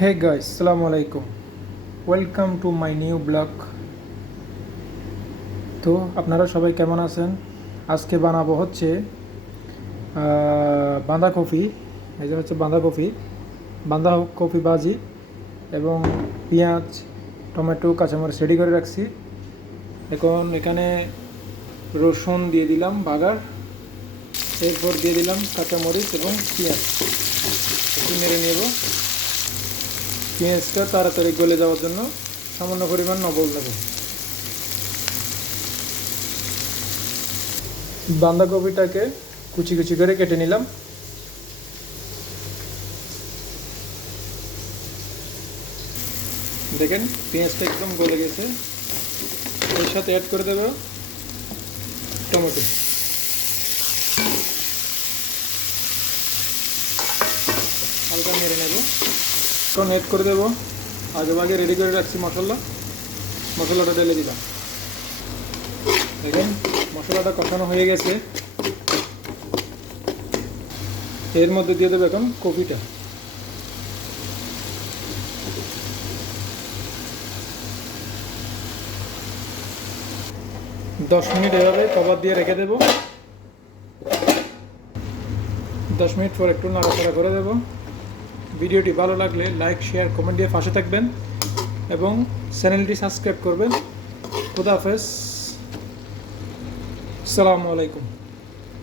হে guys সালামু আলাইকুম welcome to my new blog তো আপনারা সবাই কেমন আছেন? আজকে বানাবো হচ্ছে বাঁধাকপি। এই যে হচ্ছে বাঁধাকপি। বাঁধাকপি ভাজি এবং পেঁয়াজ, টমেটো, কাঁচামরিচ রেডি করে রাখছি। এখন এখানে রসুন দিয়ে দিলাম বাগার। এরপর দিয়ে দিলাম কাঁচামরিচ এবং পেঁয়াজ। নেড়ে নেব। পেঁয়াজটা তাড়াতাড়ি গলে যাওয়ার জন্য সামান্য পরিমাণ নবল নেব বাঁধাকপিটাকে কুচি কুচি করে কেটে নিলাম। দেখেন, পেঁয়াজটা একদম গলে গেছে। এর সাথে অ্যাড করে দেবো টমেটো। হালকা মেরে নেব। এখন এড করে দেবো। আগে ভাগে রেডি করে রাখছি মশলা। মশলাটা ঢেলে দিলাম। দেখেন, মশলাটা কষানো হয়ে গেছে। এর মধ্যে দিয়ে দেবো এখন কপিটা। দশ মিনিট এভাবে কভার দিয়ে রেখে দেবো। দশ মিনিট পর একটু নাড়াচাড়া করে দেবো। ভিডিওটি ভালো লাগলে লাইক, শেয়ার, কমেন্ট দিয়ে ফাঁসে থাকবেন এবং চ্যানেলটি সাবস্ক্রাইব করবেন। খুদাহাফেজ আসসালামু আলাইকুম।